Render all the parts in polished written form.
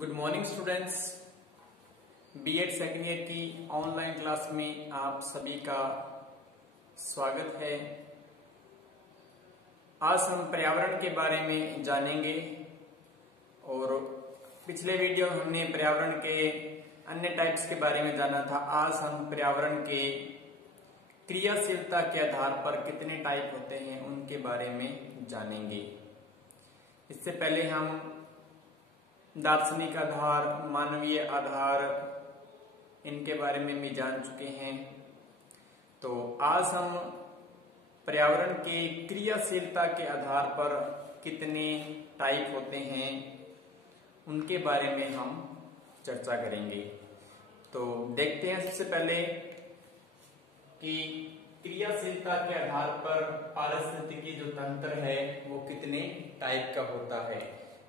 Good morning students. B Ed second year की online class में आप सभी का स्वागत है। आज हम पर्यावरण के बारे में जानेंगे और पिछले वीडियो में हमने पर्यावरण के अन्य टाइप्स के बारे में जाना था। आज हम पर्यावरण के क्रियाशीलता के आधार पर कितने टाइप होते हैं उनके बारे में जानेंगे। इससे पहले हम दार्शनिक आधार, मानवीय आधार, इनके बारे में भी जान चुके हैं। तो आज हम पर्यावरण के क्रियाशीलता के आधार पर कितने टाइप होते हैं उनके बारे में हम चर्चा करेंगे। तो देखते हैं सबसे पहले कि क्रियाशीलता के आधार पर पारिस्थितिकी जो तंत्र है वो कितने टाइप का होता है,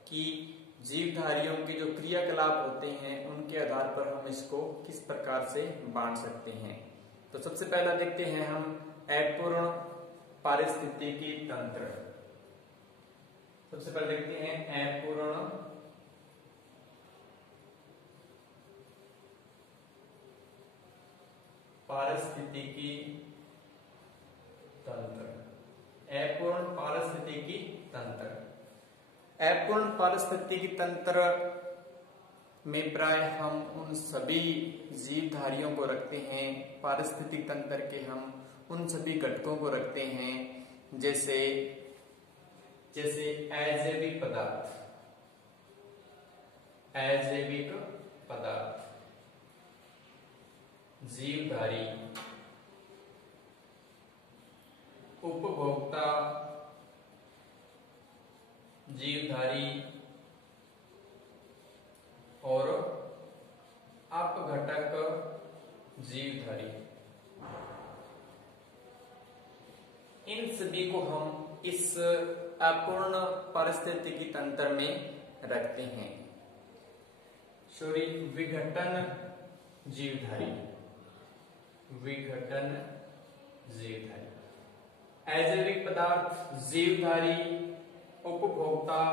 कि जीवधारियों के जो क्रियाकलाप होते हैं उनके आधार पर हम इसको किस प्रकार से बांट सकते हैं। तो सबसे पहला देखते हैं हम अपूर्ण पारिस्थितिकी तंत्र। सबसे पहले देखते हैं अपूर्ण पारिस्थितिकी तंत्र। अपूर्ण पारिस्थितिकी तंत्र। अपूर्ण पारिस्थितिकी तंत्र में प्राय हम उन सभी जीवधारियों को रखते हैं, पारिस्थितिक तंत्र के हम उन सभी घटकों को रखते हैं जैसे अजैविक पदार्थ, अजैविक पदार्थ, जीवधारी, उपभोक्ता जीवधारी और अपघटक जीवधारी। इन सभी को हम इस अपूर्ण पारिस्थितिकी तंत्र में रखते हैं। विघटन जीवधारी, विघटन जीवधारी, अजैविक पदार्थ जीवधारी, उपभोक्ता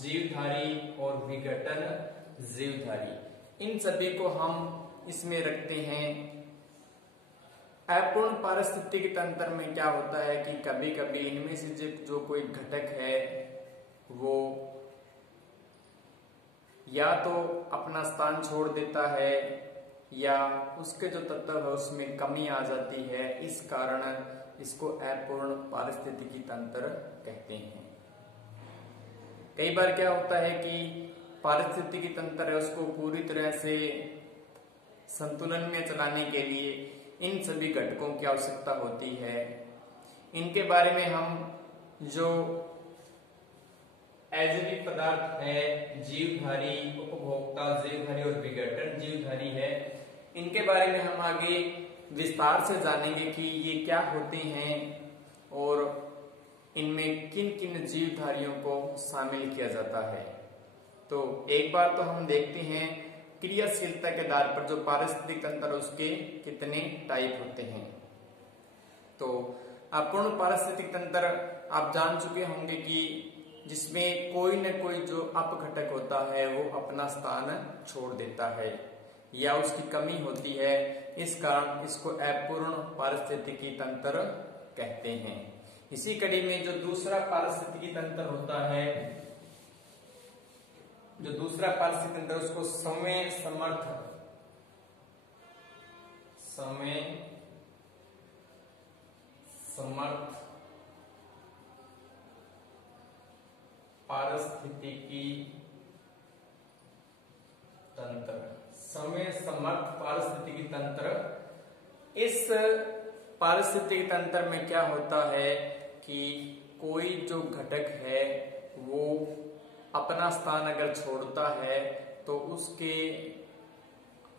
जीवधारी और विघटन जीवधारी, इन सभी को हम इसमें रखते हैं। अपूर्ण पारिस्थितिकी तंत्र में क्या होता है कि कभी कभी इनमें से जो कोई घटक है वो या तो अपना स्थान छोड़ देता है या उसके जो तत्व है उसमें कमी आ जाती है। इस कारण इसको अपूर्ण पारिस्थितिकी तंत्र कहते हैं। कई बार क्या होता है कि पारिस्थितिकी तंत्र है उसको पूरी तरह से संतुलन में चलाने के लिए इन सभी घटकों की आवश्यकता होती है। इनके बारे में हम जो अजैविक पदार्थ है, जीवधारी, उपभोक्ता जीवधारी और विघटन जीवधारी है, इनके बारे में हम आगे विस्तार से जानेंगे कि ये क्या होते हैं और इनमें किन किन जीवधारियों को शामिल किया जाता है। तो एक बार तो हम देखते हैं क्रियाशीलता के आधार पर जो पारिस्थितिक तंत्र उसके कितने टाइप होते हैं। तो अपूर्ण पारिस्थितिक तंत्र आप जान चुके होंगे कि जिसमें कोई न कोई जो अपघटक होता है वो अपना स्थान छोड़ देता है या उसकी कमी होती है। इस कारण इसको अपूर्ण पारिस्थितिकी तंत्र कहते हैं। इसी कड़ी में जो दूसरा पारिस्थितिकी तंत्र होता है, जो दूसरा पारिस्थितिकी तंत्र उसको समय समर्थ पारिस्थितिकी तंत्र, समय समर्थ पारिस्थितिकी तंत्र। इस पारिस्थितिकी तंत्र में क्या होता है कि कोई जो घटक है वो अपना स्थान अगर छोड़ता है तो उसके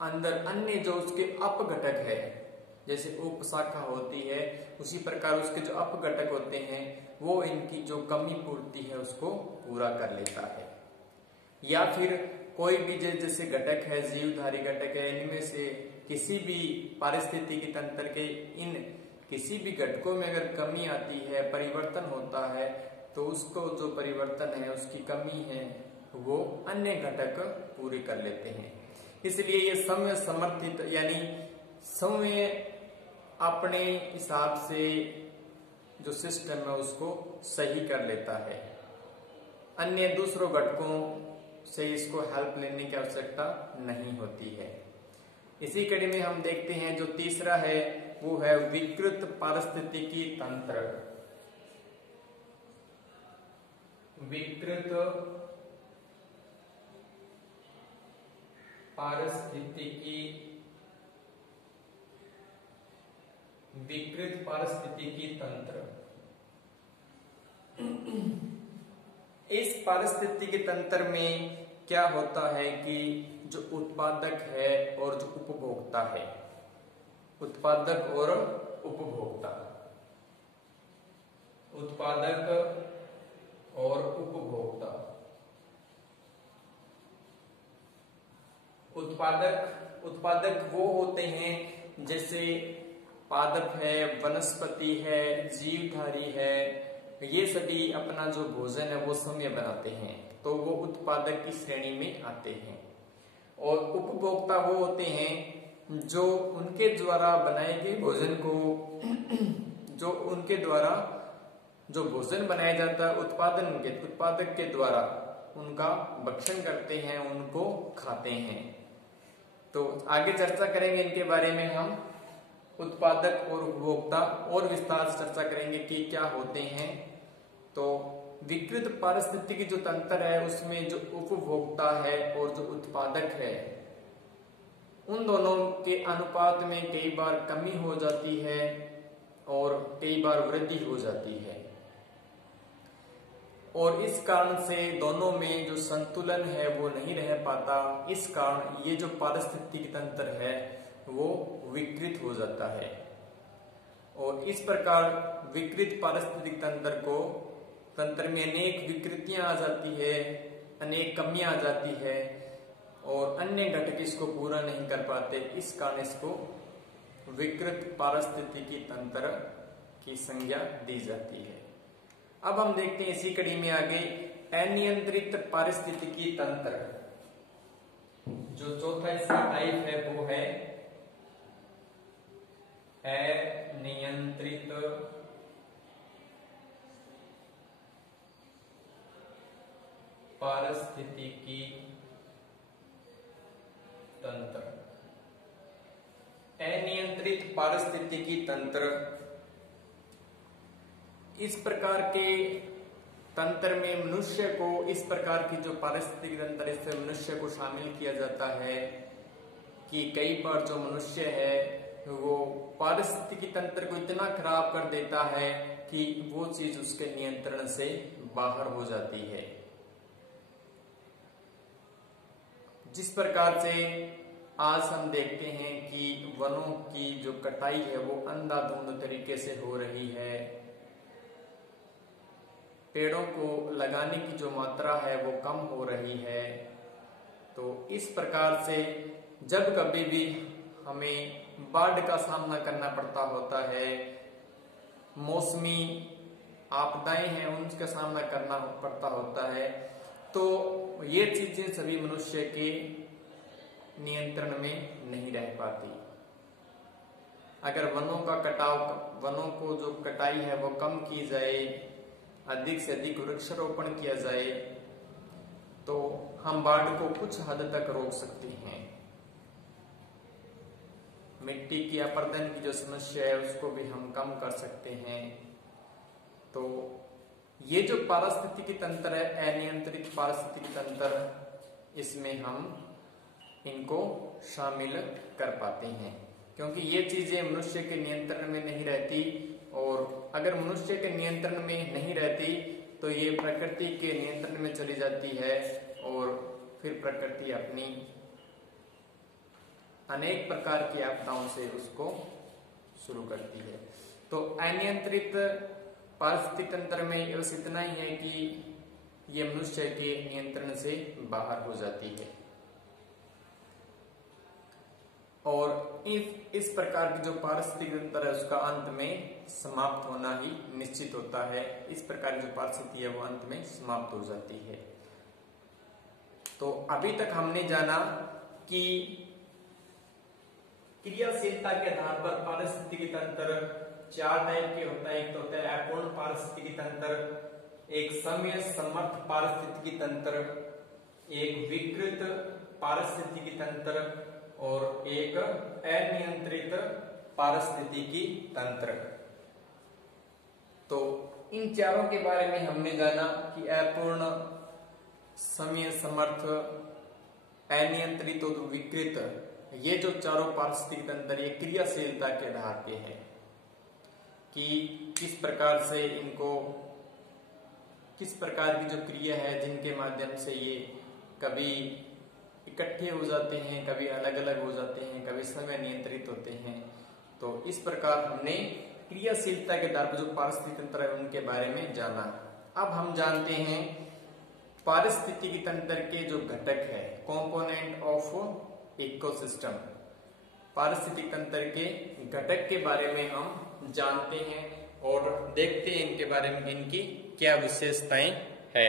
अंदर अन्य जो उसके अपघटक है, जैसे उपशाखा होती है, उसी प्रकार उसके जो अपघटक होते हैं वो इनकी जो कमी पूर्ति है उसको पूरा कर लेता है। या फिर कोई भी जैसे घटक है, जीवधारी घटक है, इनमें से किसी भी पारिस्थितिकी तंत्र के इन किसी भी घटकों में अगर कमी आती है, परिवर्तन होता है, तो उसको जो परिवर्तन है, उसकी कमी है, वो अन्य घटक पूरे कर लेते हैं। इसलिए ये समय समर्थित यानी समय अपने हिसाब से जो सिस्टम है उसको सही कर लेता है, अन्य दूसरों घटकों से इसको हेल्प लेने की आवश्यकता नहीं होती है। इसी कड़ी में हम देखते हैं जो तीसरा है वो है विकृत पारिस्थितिकी तंत्र। विकृत पारिस्थितिकी तंत्र। इस पारिस्थितिकी तंत्र में क्या होता है कि जो उत्पादक है और जो उपभोक्ता है, उत्पादक और उपभोक्ता, उत्पादक और उपभोक्ता, उत्पादक वो होते हैं जैसे पादप है, वनस्पति है, जीवधारी है, ये सभी अपना जो भोजन है वो समय बनाते हैं, तो वो उत्पादक की श्रेणी में आते हैं। और उपभोक्ता वो होते हैं जो उनके द्वारा बनाए गए भोजन को जो उनके द्वारा जो भोजन बनाया जाता है उत्पादक के द्वारा उनका भक्षण करते हैं, उनको खाते हैं। तो आगे चर्चा करेंगे इनके बारे में हम, उत्पादक और उपभोक्ता, और विस्तार से चर्चा करेंगे कि क्या होते हैं। तो विकृत पारिस्थितिकी जो तंत्र है उसमें जो उपभोक्ता है और जो उत्पादक है उन दोनों के अनुपात में कई बार कमी हो जाती है और कई बार वृद्धि हो जाती है, और इस कारण से दोनों में जो संतुलन है वो नहीं रह पाता। इस कारण ये जो पारिस्थितिकी तंत्र है वो विकृत हो जाता है, और इस प्रकार विकृत पारिस्थितिकी तंत्र में अनेक विकृतियां आ जाती है, अनेक कमियां आ जाती है, और अन्य घटक इसको पूरा नहीं कर पाते। इस कारण इसको विकृत पारिस्थितिकी तंत्र की संज्ञा दी जाती है। अब हम देखते हैं इसी कड़ी में आगे अनियंत्रित पारिस्थितिकी तंत्र। जो चौथा इसका टाइप है वो है अनियंत्रित पारिस्थितिकी तंत्र। अनियंत्रित पारिस्थितिकी तंत्र, इस प्रकार के तंत्र में मनुष्य को, इस प्रकार की जो पारिस्थितिकी तंत्र इसमें मनुष्य को शामिल किया जाता है कि कई बार जो मनुष्य है वो पारिस्थितिकी तंत्र को इतना खराब कर देता है कि वो चीज उसके नियंत्रण से बाहर हो जाती है। जिस प्रकार से आज हम देखते हैं कि वनों की जो कटाई है वो अंधाधुंध तरीके से हो रही है, पेड़ों को लगाने की जो मात्रा है वो कम हो रही है। तो इस प्रकार से जब कभी भी हमें बाढ़ का सामना करना पड़ता होता है, मौसमी आपदाएं हैं उनका सामना करना पड़ता होता है, तो ये चीजें सभी मनुष्य के नियंत्रण में नहीं रह पाती। अगर वनों का कटाव, वनों को जो कटाई है वो कम की जाए, अधिक से अधिक वृक्षारोपण किया जाए, तो हम बाढ़ को कुछ हद तक रोक सकते हैं। मिट्टी की अपर्दन की जो समस्या है उसको भी हम कम कर सकते हैं। तो ये जो पारिस्थितिकी तंत्र है, अनियंत्रित पारिस्थितिकी तंत्र, इसमें हम इनको शामिल कर पाते हैं, क्योंकि ये चीजें मनुष्य के नियंत्रण में नहीं रहती, और अगर मनुष्य के नियंत्रण में नहीं रहती तो ये प्रकृति के नियंत्रण में चली जाती है, और फिर प्रकृति अपनी अनेक प्रकार की आपदाओं से उसको शुरू करती है। तो अनियंत्रित पारिस्थितिकी तंत्र में बस इतना ही है कि ये मनुष्य के नियंत्रण से बाहर हो जाती है, और इस प्रकार की जो पारिस्थितिकी तंत्र है उसका अंत में समाप्त होना ही निश्चित होता है। इस प्रकार की जो पारिस्थिति है वो अंत में समाप्त हो जाती है। तो अभी तक हमने जाना कि क्रियाशीलता के आधार पर पारिस्थितिकी तंत्र 4 टाइप के होता है। एक तो होता है अपूर्ण पारिस्थितिकी तंत्र, एक समय समर्थ पारिस्थितिकी तंत्र, एक विकृत पारिस्थितिकी तंत्र और एक अनियंत्रित पारिस्थितिकी तंत्र। तो इन चारों के बारे में हमने जाना कि अपूर्ण, समय समर्थ, अनियंत्रित और विकृत, ये जो चारों पारिस्थितिकी तंत्र ये क्रियाशीलता के आधार पे है कि किस प्रकार से इनको, किस प्रकार की जो क्रिया है जिनके माध्यम से ये कभी इकट्ठे हो जाते हैं, कभी अलग अलग हो जाते हैं, कभी समय नियंत्रित होते हैं। तो इस प्रकार हमने क्रियाशीलता के आधार पर जो पारिस्थितिकी तंत्र है उनके बारे में जाना। अब हम जानते हैं पारिस्थितिकी तंत्र के जो घटक है, कंपोनेंट ऑफ इकोसिस्टम, पारिस्थितिकी तंत्र के घटक के बारे में हम जानते हैं और देखते हैं इनके बारे में इनकी क्या विशेषताएं है।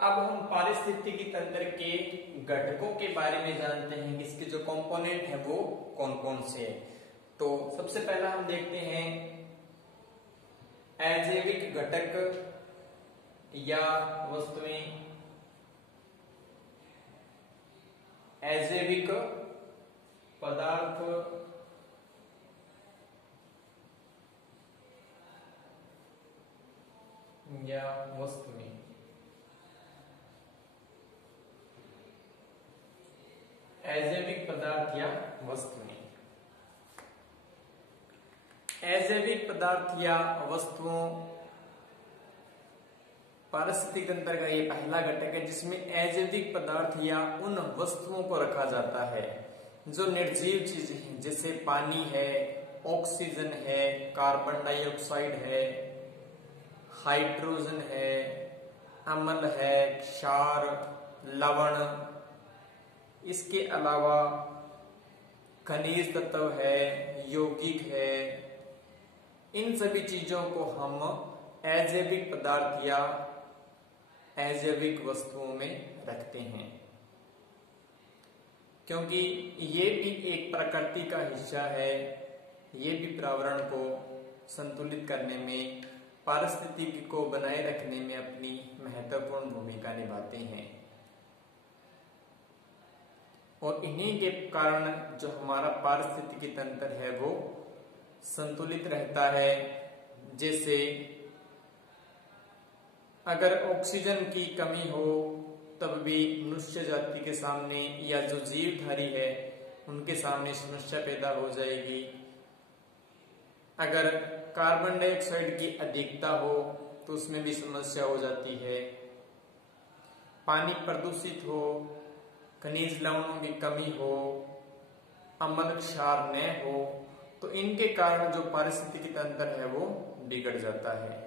अब हम पारिस्थितिकी तंत्र के घटकों के बारे में जानते हैं, इसके जो कंपोनेंट है वो कौन कौन से हैं। तो सबसे पहला हम देखते हैं अजैविक घटक या वस्तुएं, अजैविक पदार्थ या वस्तुएं। अजैविक पदार्थ या वस्तुएं, अजैविक पदार्थ या वस्तुओं पारिस्थितिकी तंत्र का ये पहला घटक है जिसमें अजैविक पदार्थ या उन वस्तुओं को रखा जाता है जो निर्जीव चीजें हैं, जैसे पानी है, ऑक्सीजन है, कार्बन डाइऑक्साइड है, हाइड्रोजन है, अम्ल है, क्षार, लवण, इसके अलावा खनिज तत्व है, यौगिक है। इन सभी चीजों को हम अजैविक पदार्थ या अजैविक वस्तुओं में रखते हैं, क्योंकि ये भी एक प्रकृति का हिस्सा है। ये भी पर्यावरण को संतुलित करने में, पारिस्थितिकी को बनाए रखने में अपनी महत्वपूर्ण भूमिका निभाते हैं और इन्हीं के कारण जो हमारा पारिस्थितिकी तंत्र है वो संतुलित रहता है। जैसे अगर ऑक्सीजन की कमी हो तब भी मनुष्य जाति के सामने या जो जीवधारी है उनके सामने समस्या पैदा हो जाएगी। अगर कार्बन डाइऑक्साइड की अधिकता हो तो उसमें भी समस्या हो जाती है। पानी प्रदूषित हो, खनिज लवणों की कमी हो, अम्ल क्षार न हो, तो इनके कारण जो पारिस्थितिकी तंत्र है वो बिगड़ जाता है।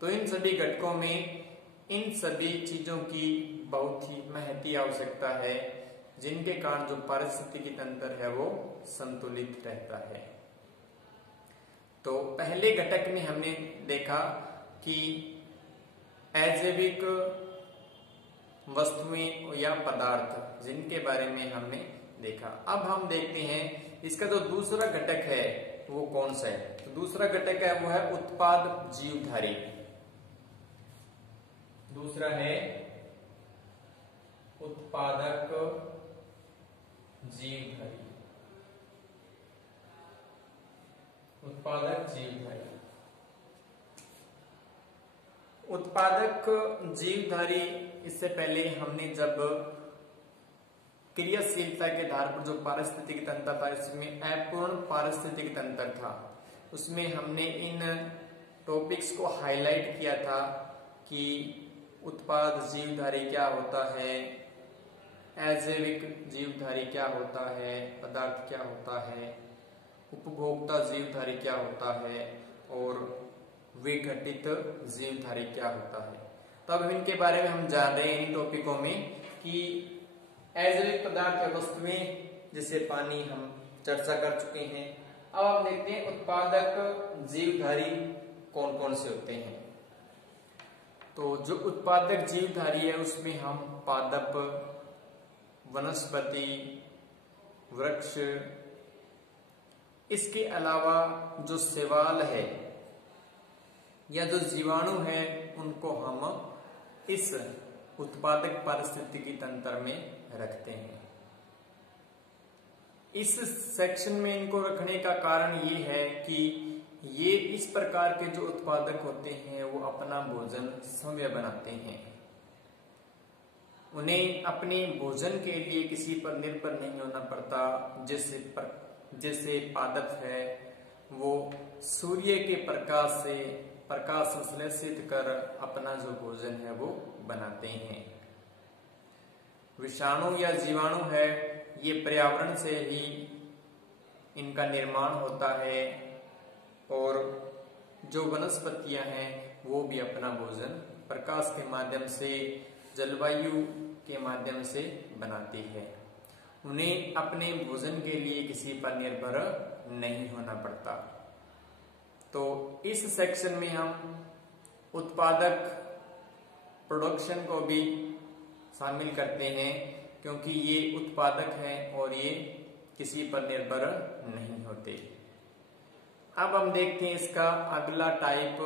तो इन सभी घटकों में इन सभी चीजों की बहुत ही महती आवश्यकता है जिनके कारण जो पारिस्थितिकी तंत्र है वो संतुलित रहता है। तो पहले घटक में हमने देखा कि अजैविक वस्तुएं या पदार्थ जिनके बारे में हमने देखा। अब हम देखते हैं इसका जो दूसरा घटक है वो कौन सा है। तो दूसरा घटक है वो है उत्पाद जीवधारी। दूसरा है उत्पादक जीवधारी। उत्पादक जीवधारी, उत्पादक जीवधारी, इससे पहले हमने जब क्रियाशीलता के आधार पर जो पारिस्थितिकी तंत्र था इसमें अपूर्ण पारिस्थितिकी तंत्र था, उसमें हमने इन टॉपिक्स को हाईलाइट किया था कि उत्पाद जीवधारी क्या होता है, अजैविक जीवधारी क्या होता है, पदार्थ क्या होता है, उपभोक्ता जीवधारी क्या होता है और विघटित जीवधारी क्या होता है। तो अब इनके बारे में हम जान रहे हैं इन टॉपिकों में कि अजैविक पदार्थ या वस्तुएं जैसे पानी हम चर्चा कर चुके हैं। अब हम देखते हैं उत्पादक जीवधारी कौन कौन से होते हैं। तो जो उत्पादक जीवधारी है उसमें हम पादप, वनस्पति, वृक्ष, इसके अलावा जो शैवाल है या जो जीवाणु है उनको हम इस उत्पादक पारिस्थितिकी तंत्र में रखते हैं। इस सेक्शन में इनको रखने का कारण ये है कि ये इस प्रकार के जो उत्पादक होते हैं वो अपना भोजन स्वयं बनाते हैं। उन्हें अपने भोजन के लिए किसी पर निर्भर नहीं होना पड़ता। जैसे पादप है वो सूर्य के प्रकाश संश्लेषित कर अपना जो भोजन है वो बनाते हैं। विषाणु या जीवाणु है ये पर्यावरण से ही इनका निर्माण होता है, और जो वनस्पतियां हैं वो भी अपना भोजन प्रकाश के माध्यम से, जलवायु के माध्यम से बनाती है। उन्हें अपने भोजन के लिए किसी पर निर्भर नहीं होना पड़ता। तो इस सेक्शन में हम उत्पादक प्रोडक्शन को भी शामिल करते हैं, क्योंकि ये उत्पादक हैं और ये किसी पर निर्भर नहीं होते। अब हम देखते हैं इसका अगला टाइप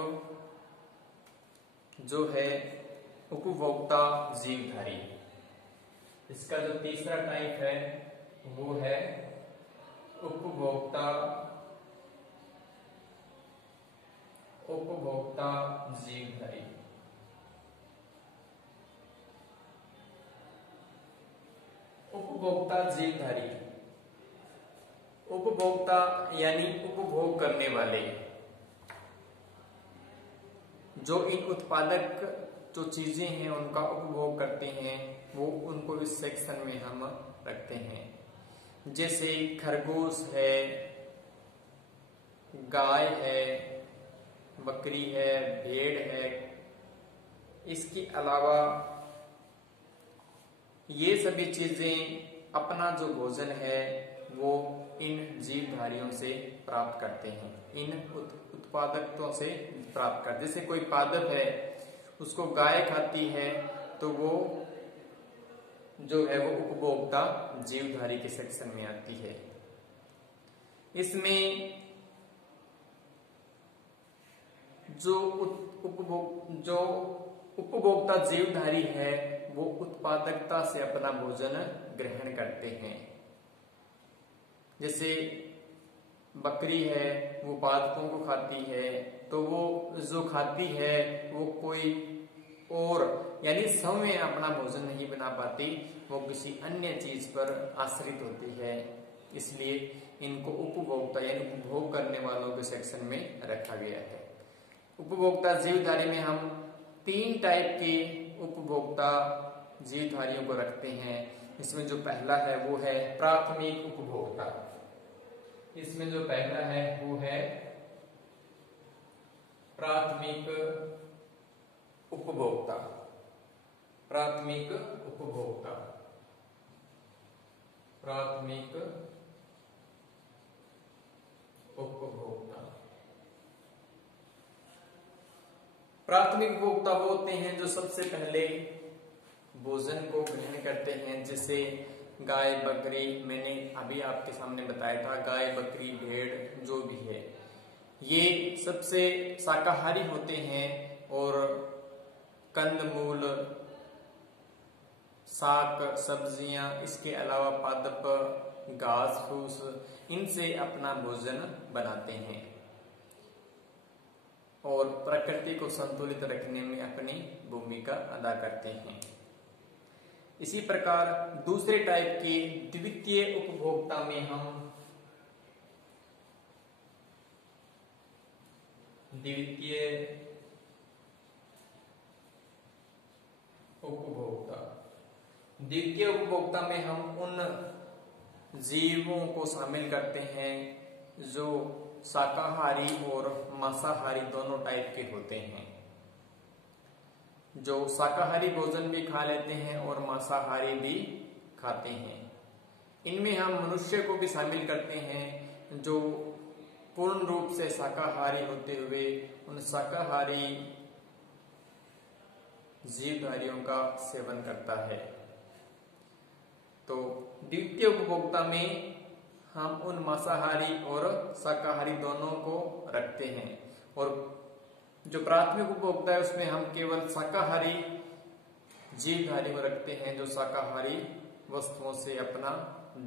जो है उपभोक्ता जीवधारी। इसका जो तीसरा टाइप है वो है उपभोक्ता जीवधारी। उपभोक्ता जीवधारी, उपभोक्ता यानी उपभोग करने वाले, जो इन उत्पादक जो चीजें हैं उनका उपभोग करते हैं, वो उनको इस सेक्शन में हम रखते हैं। जैसे खरगोश है, गाय है, बकरी है, भेड़ है। इसके अलावा ये सभी चीजें अपना जो भोजन है वो इन जीवधारियों से प्राप्त करते हैं, इन उत्पादकों से प्राप्त करते। जैसे कोई पादप है उसको गाय खाती है तो वो जो है वो उपभोक्ता जीवधारी के सेक्शन में आती है। इसमें जो उपभोक्ता जीवधारी है वो उत्पादकता से अपना भोजन ग्रहण करते हैं। जैसे बकरी है वो पादपों को खाती है, तो वो जो खाती है वो कोई और यानी स्वयं अपना भोजन नहीं बना पाती, वो किसी अन्य चीज पर आश्रित होती है। इसलिए इनको उपभोक्ता यानी उपभोग करने वालों के सेक्शन में रखा गया है। उपभोक्ता जीवधारी में हम 3 टाइप के उपभोक्ता जीवधारियों को रखते हैं। इसमें जो पहला है वो है प्राथमिक उपभोक्ता। इसमें जो पहला है वो है प्राथमिक उपभोक्ता। प्राथमिक उपभोक्ता, प्राथमिक उपभोक्ता। प्राथमिक उपभोक्ता वो होते हैं जो सबसे पहले भोजन को ग्रहण करते हैं। जैसे गाय, बकरी, मैंने अभी आपके सामने बताया था, गाय, बकरी, भेड़ जो भी है ये सबसे शाकाहारी होते हैं और कंदमूल, साग, सब्जियां, इसके अलावा पादप, घास फूस, इनसे अपना भोजन बनाते हैं और प्रकृति को संतुलित रखने में अपनी भूमिका अदा करते हैं। इसी प्रकार दूसरे टाइप के द्वितीय उपभोक्ता में हम द्वितीय उपभोक्ता में हम उन जीवों को शामिल करते हैं जो शाकाहारी और मांसाहारी दोनों टाइप के होते हैं, जो शाकाहारी भोजन भी खा लेते हैं और मांसाहारी भी खाते हैं। इनमें हम मनुष्य को भी शामिल करते हैं जो पूर्ण रूप से शाकाहारी होते हुए उन शाकाहारी जीवधारियों का सेवन करता है। तो द्वितीय उपभोक्ता में हम उन मांसाहारी और शाकाहारी दोनों को रखते हैं, और जो प्राथमिक उपभोक्ता है उसमें हम केवल शाकाहारी जीवधारी को रखते हैं जो शाकाहारी वस्तुओं से अपना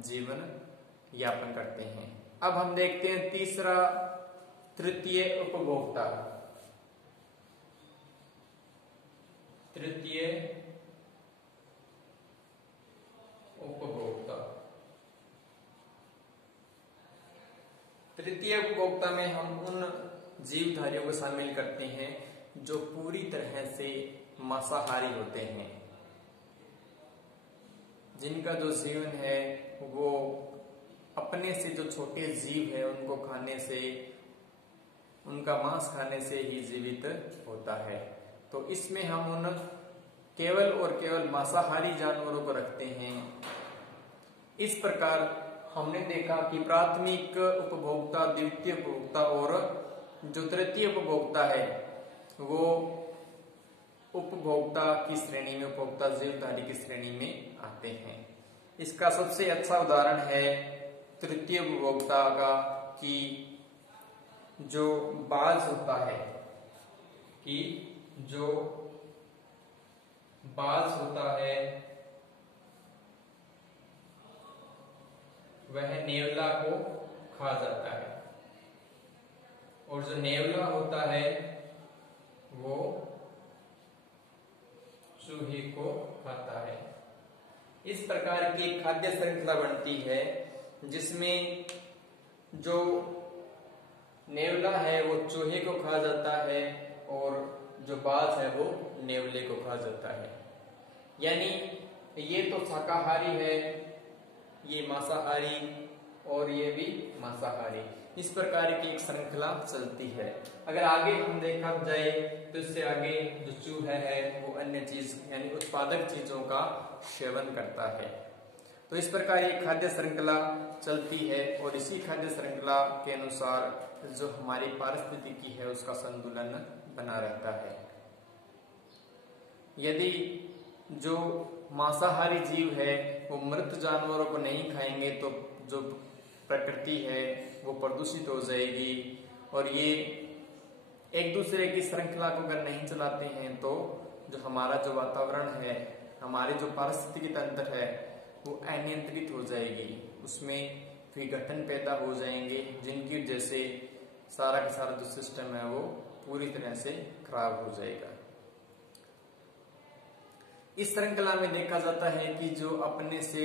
जीवन यापन करते हैं। अब हम देखते हैं तीसरा, तृतीय उपभोक्ता। तृतीय उपभोक्ता, तृतीय उपभोक्ता में हम उन जीवधारियों को शामिल करते हैं जो पूरी तरह से मांसाहारी होते हैं, जिनका जो जीवन है वो अपने से जो छोटे जीव है उनको खाने से, उनका मांस खाने से ही जीवित होता है। तो इसमें हम उन केवल और केवल मांसाहारी जानवरों को रखते हैं। इस प्रकार हमने देखा कि प्राथमिक उपभोक्ता, द्वितीय उपभोक्ता और जो तृतीय उपभोक्ता है वो उपभोक्ता की श्रेणी में, उपभोक्ता जीवधारी की श्रेणी में आते हैं। इसका सबसे अच्छा उदाहरण है तृतीय उपभोक्ता का कि जो बाज होता है, कि जो बाज होता है वह नेवला को खा जाता है, और जो नेवला होता है वो चूहे को खाता है। इस प्रकार की खाद्य श्रृंखला बनती है जिसमें जो नेवला है वो चूहे को खा जाता है और जो बाज है वो नेवले को खा जाता है। यानी ये तो शाकाहारी है, ये मांसाहारी और ये भी मांसाहारी, इस प्रकार की एक श्रृंखला चलती है। अगर आगे हम देखा जाए तो इससे आगे जो चूहा है वो अन्य चीज यानी उत्पादक चीजों का सेवन करता है। तो इस प्रकार ये खाद्य श्रृंखला चलती है, और इसी खाद्य श्रृंखला के अनुसार जो हमारी पारिस्थितिकी है उसका संतुलन बना रहता है। यदि जो मांसाहारी जीव है वो मृत जानवरों को नहीं खाएंगे तो जो प्रकृति है वो प्रदूषित हो जाएगी, और ये एक दूसरे की श्रृंखला को अगर नहीं चलाते हैं तो जो हमारा जो वातावरण है, हमारे जो पारिस्थितिकी तंत्र है वो अनियंत्रित हो जाएगी, उसमें विघटन पैदा हो जाएंगे जिनकी वजह से सारा का सारा जो सिस्टम है वो पूरी तरह से खराब हो जाएगा। इस श्रृंखला में देखा जाता है कि जो अपने से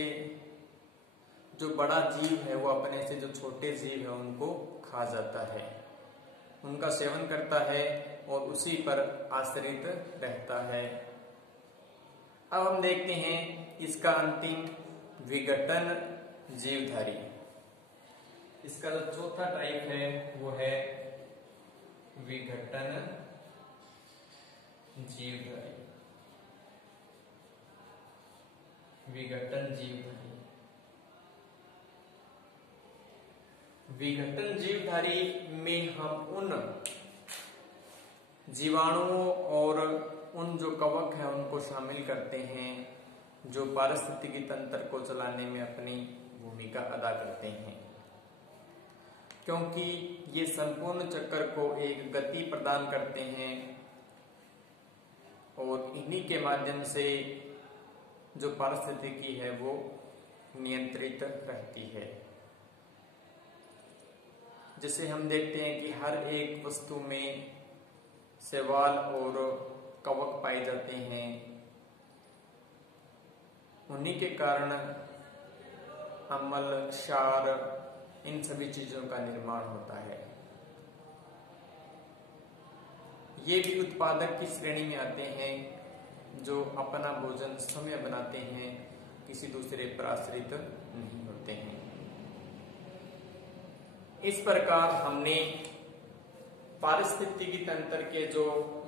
जो बड़ा जीव है वो अपने से जो छोटे जीव है उनको खा जाता है, उनका सेवन करता है और उसी पर आश्रित रहता है। अब हम देखते हैं इसका अंतिम विघटन जीवधारी। इसका जो चौथा टाइप है वो है विघटन जीवधारी। विघटन जीवधारी, विघटन जीवधारी में हम उन जीवाणुओं और उन जो कवक है उनको शामिल करते हैं जो पारिस्थितिकी तंत्र को चलाने में अपनी भूमिका अदा करते हैं, क्योंकि ये संपूर्ण चक्र को एक गति प्रदान करते हैं और इन्हीं के माध्यम से जो पारिस्थितिकी है वो नियंत्रित रहती है। जैसे हम देखते हैं कि हर एक वस्तु में शैवाल और कवक पाए जाते हैं, उन्हीं के कारण अम्ल, क्षार, इन सभी चीजों का निर्माण होता है। ये भी उत्पादक की श्रेणी में आते हैं जो अपना भोजन स्वयं बनाते हैं, किसी दूसरे पर आश्रित नहीं होते हैं। इस प्रकार हमने पारिस्थितिकी तंत्र के जो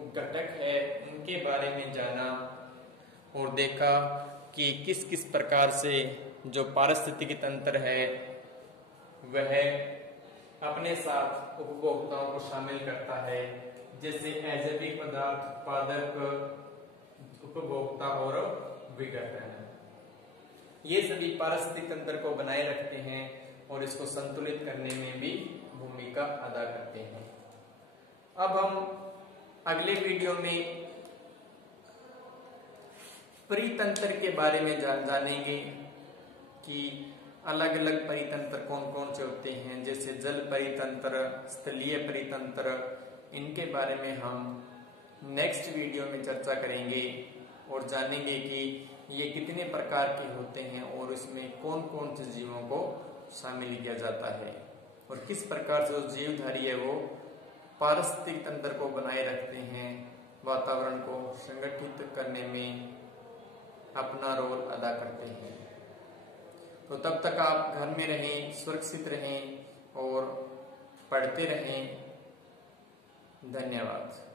घटक है उनके बारे में जाना और देखा कि किस किस प्रकार से जो पारिस्थितिकी तंत्र है वह अपने साथ उपभोक्ताओं को शामिल करता है, जैसे अजैविक पदार्थ उत्पादक उपभोक्ता और विघटन, ये सभी पारिस्थितिक तंत्र को बनाए रखते हैं और इसको संतुलित करने में भी भूमिका अदा करते हैं। अब हम अगले वीडियो में परितंत्र के बारे में जानेंगे कि अलग अलग परितंत्र कौन कौन से होते हैं, जैसे जल परितंत्र, स्थलीय परितंत्र, इनके बारे में हम नेक्स्ट वीडियो में चर्चा करेंगे और जानेंगे कि ये कितने प्रकार के होते हैं और इसमें कौन कौन से जीवों को शामिल किया जाता है और किस प्रकार से जो जीवधारी है वो पारिस्थितिक तंत्र को बनाए रखते हैं, वातावरण को संगठित करने में अपना रोल अदा करते हैं। तो तब तक आप घर में रहें, सुरक्षित रहें और पढ़ते रहें। धन्यवाद।